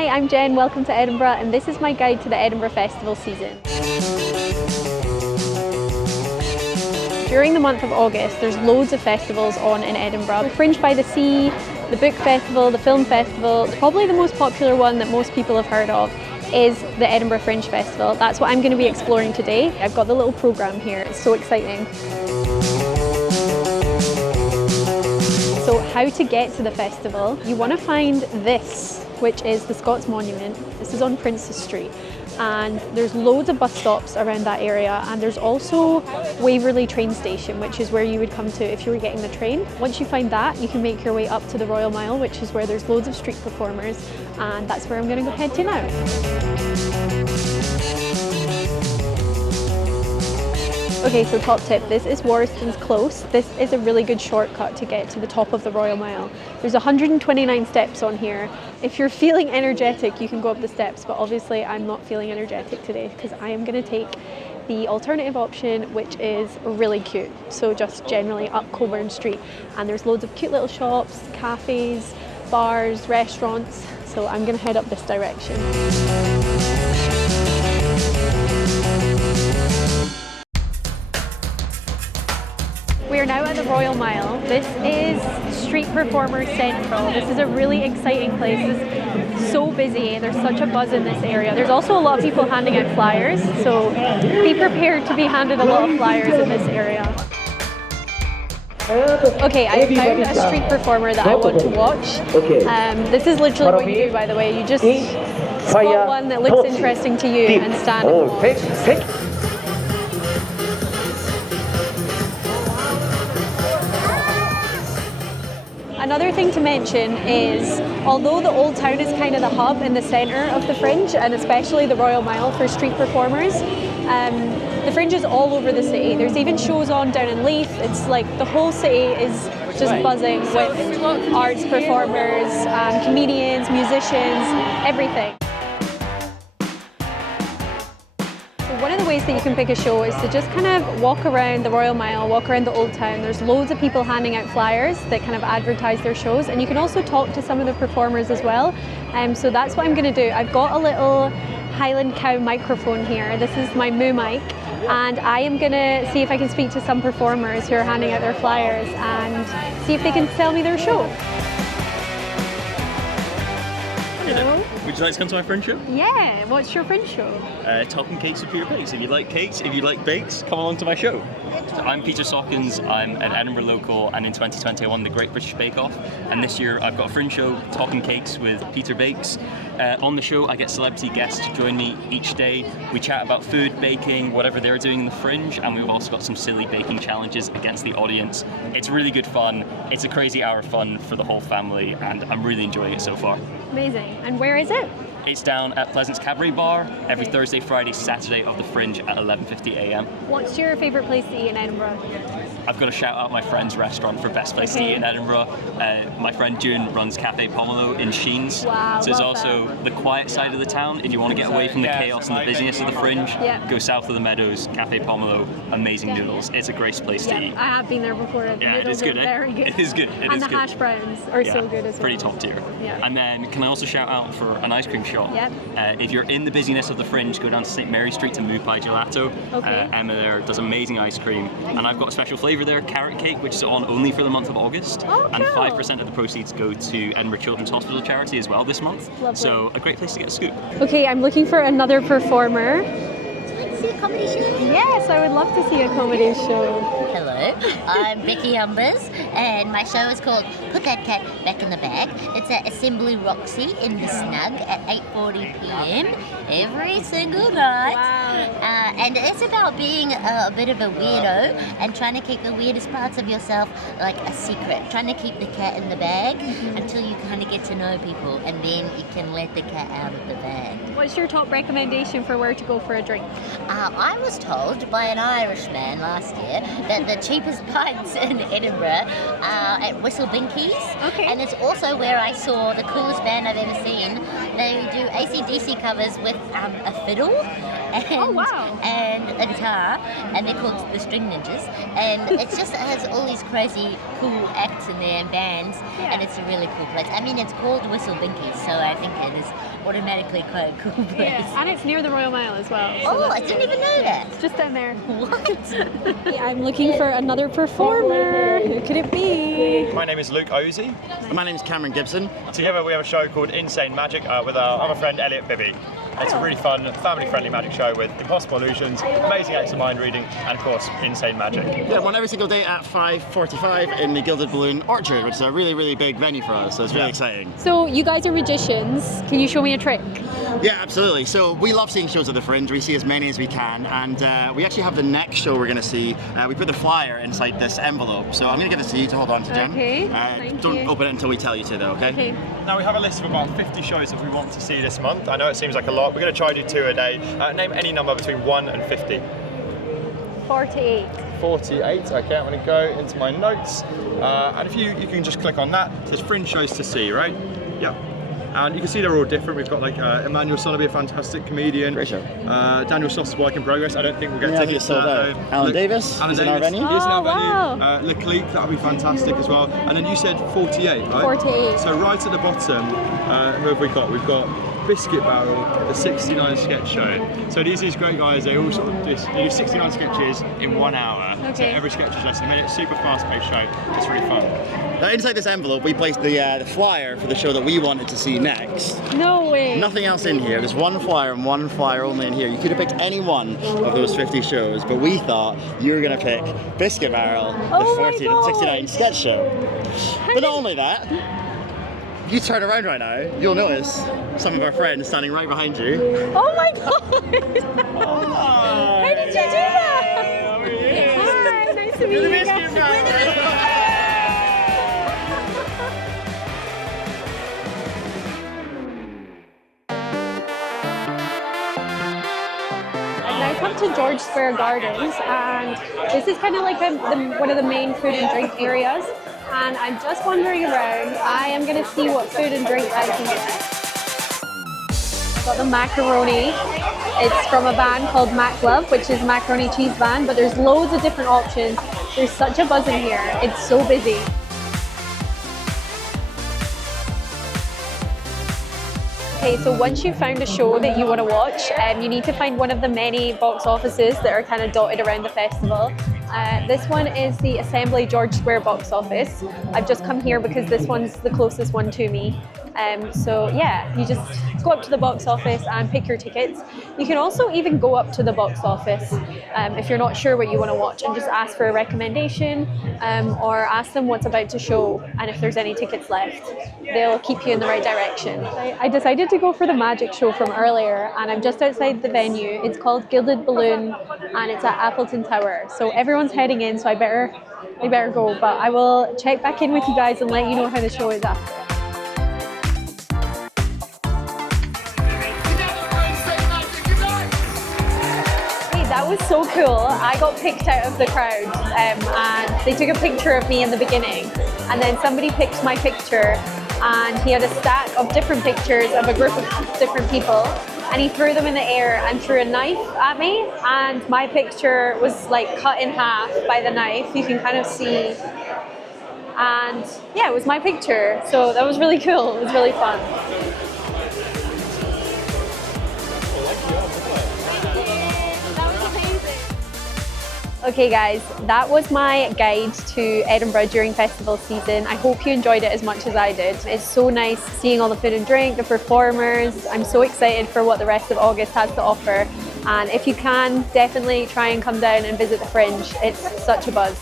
Hi, I'm Jen, welcome to Edinburgh, and this is my guide to the Edinburgh Festival season. During the month of August, there's loads of festivals on in Edinburgh. Fringe by the Sea, the Book Festival, the Film Festival. Probably the most popular one that most people have heard of is the Edinburgh Fringe Festival. That's what I'm going to be exploring today. I've got the little programme here, it's so exciting. So how to get to the festival? You want to find this, which is the Scots Monument. This is on Princes Street. And there's loads of bus stops around that area, and there's also Waverley train station, which is where you would come to if you were getting the train. Once you find that, you can make your way up to the Royal Mile, which is where there's loads of street performers, and that's where I'm going to go head to now. Okay, so top tip, this is Warriston's Close. This is a really good shortcut to get to the top of the Royal Mile. There's 129 steps on here. If you're feeling energetic, you can go up the steps, but obviously I'm not feeling energetic today because I am going to take the alternative option, which is really cute. So just generally up Coburn Street. And there's loads of cute little shops, cafes, bars, restaurants. So I'm going to head up this direction. We are now at the Royal Mile. This is Street Performers Central. This is a really exciting place. It's so busy. There's such a buzz in this area. There's also a lot of people handing out flyers, so be prepared to be handed a lot of flyers in this area. Okay, I found a street performer that I want to watch. This is literally what you do, by the way. You just spot one that looks interesting to you and stand and watch. Another thing to mention is, although the Old Town is kind of the hub and the centre of the Fringe, and especially the Royal Mile for street performers, the Fringe is all over the city. There's even shows on down in Leith. It's like the whole city is just buzzing with arts performers, comedians, musicians, everything. One of the ways that you can pick a show is to just kind of walk around the Royal Mile, walk around the Old Town. There's loads of people handing out flyers that kind of advertise their shows, and you can also talk to some of the performers as well. So that's what I'm going to do. I've got a little Highland Cow microphone here. This is my Moo mic, and I am going to see if I can speak to some performers who are handing out their flyers and see if they can sell me their show. Hello. Would you like to come to my Fringe Show? Yeah, what's your Fringe Show? Talking Cakes with Peter Bakes. If you like cakes, if you like bakes, come along to my show. So I'm Peter Sawkins, I'm an Edinburgh local, and in 2020 I won the Great British Bake Off, and this year I've got a Fringe Show, Talking Cakes with Peter Bakes. On the show I get celebrity guests to join me each day. We chat about food, baking, whatever they're doing in the Fringe, and we've also got some silly baking challenges against the audience. It's really good fun, it's a crazy hour of fun for the whole family, and I'm really enjoying it so far. Amazing. And where is it? It's down at Pleasance Cabaret Bar every Thursday, Friday, Saturday of the Fringe at 11:50 a.m. What's your favourite place to eat in Edinburgh? I've got to shout out my friend's restaurant for best place to eat in Edinburgh. My friend June runs Cafe Pomelo in Sheens. Wow, so it's also the quiet side of the town. If you want to get away from the chaos and the busyness of the Fringe, go south of the Meadows, Cafe Pomelo, amazing noodles. It's a great place to eat. I have been there before. The noodles are very good. It is good. And the hash browns are so good as well. Pretty top tier. Yeah. And then can I also shout out for an ice cream shop? Yep. If you're in the busyness of the Fringe, go down to St Mary Street to Moo Pie Gelato. Emma there does amazing ice cream, and I've got a special flavour there, carrot cake, which is on only for the month of August. And 5% of the proceeds go to Edinburgh Children's Hospital charity as well this month. Lovely. So a great place to get a scoop. Okay, I'm looking for another performer. See a comedy show? Yes, I would love to see a comedy show. Hello, I'm Becky Umbers, and my show is called Put That Cat Back in the Bag. It's at Assembly Roxy in the Snug at 8:40 p.m. every single night. Wow. And it's about being a bit of a weirdo and trying to keep the weirdest parts of yourself like a secret. Trying to keep the cat in the bag until you kind of get to know people, and then you can let the cat out of the bag. What's your top recommendation for where to go for a drink? I was told by an Irishman last year that the cheapest pints in Edinburgh are at Whistle Binkies. Okay. And it's also where I saw the coolest band I've ever seen. They do AC/DC covers with a fiddle and a guitar, and they're called the String Ninjas. And it just has all these crazy cool acts in there and bands, and it's a really cool place. I mean, it's called Whistle Binkies, so I think it is automatically quite a cool place. Yeah, and it's near the Royal Mile as well. So Oh, I didn't even know that. it's just down there. What? I'm looking for another performer. Who could it be? My name is Luke Ozey. My name is Cameron Gibson. Together we have a show called Insane Magic with our other friend Elliot Bibby. It's a really fun, family-friendly magic show with impossible illusions, amazing acts of mind reading, and of course, insane magic. Yeah, one every single day at 5:45 in the Gilded Balloon Orchard, which is a really, really big venue for us, so it's really exciting. So you guys are magicians. Can you show me a trick? Yeah, absolutely. So we love seeing shows at the Fringe. We see as many as we can, and we actually have the next show we're going to see. We put the flyer inside this envelope, so I'm going to give this to you to hold on to, Jen. Okay, thank don't you. open it until we tell you to, though, okay? Okay. Now we have a list of about 50 shows that we want to see this month. I know it seems like a lot. We're going to try to do 2 a day. Name any number between 1 and 50. 48. 48. Okay, I'm going to go into my notes, and if you can just click on that. It says Fringe shows to see, right? Yep. And you can see they're all different. We've got like Emmanuel Sotheby, a fantastic comedian. Great show. Daniel Soft's work in progress. I don't think we'll get Yeah, tickets to sold that. out. Alan Davis is in our venue. He is in our Oh, venue. Leclerc, that'll be fantastic as well. And then you said 48, right? 48. So right at the bottom, who have we got? We've got Biscuit Barrel, the 69 sketch show. So these great guys, they all sort of they do 69 sketches in 1 hour. So Okay. every sketch is less than a minute. Super fast-paced show. It's really fun. Now, inside this envelope, we placed the flyer for the show that we wanted to see next. No way. Nothing else in here. There's one flyer and one flyer only in here. You could have picked any one of those 50 shows, but we thought you were going to pick Biscuit Barrel, Oh the my 69 sketch show. But not only that, if you turn around right now, you'll notice some of our friends standing right behind you. Oh my god! How did you do that? Hi, nice to meet you guys. I've now come to George Square Gardens, and this is kind of like one of the main food and drink areas. And I'm just wandering around. I am going to see what food and drink I can get. Got the macaroni. It's from a band called Mac Love, which is a macaroni cheese band, but there's loads of different options. There's such a buzz in here. It's so busy. Okay, so once you've found a show that you want to watch, you need to find one of the many box offices that are kind of dotted around the festival. This one is the Assembly George Square box office. I've just come here because this one's the closest one to me. So yeah, you just go up to the box office and pick your tickets. You can also even go up to the box office if you're not sure what you want to watch and just ask for a recommendation or ask them what's about to show and if there's any tickets left. They'll keep you in the right direction. I decided to go for the magic show from earlier, and I'm just outside the venue. It's called Gilded Balloon and it's at Appleton Tower. So everyone's heading in, so I better go, but I will check back in with you guys and let you know how the show is after. That was so cool. I got picked out of the crowd and they took a picture of me in the beginning, and then somebody picked my picture and he had a stack of different pictures of a group of different people and he threw them in the air and threw a knife at me, and my picture was like cut in half by the knife, you can kind of see, and yeah, it was my picture, so that was really cool. It was really fun. Okay guys, that was my guide to Edinburgh during festival season. I hope you enjoyed it as much as I did. It's so nice seeing all the food and drink, the performers. I'm so excited for what the rest of August has to offer. And if you can, definitely try and come down and visit the Fringe. It's such a buzz.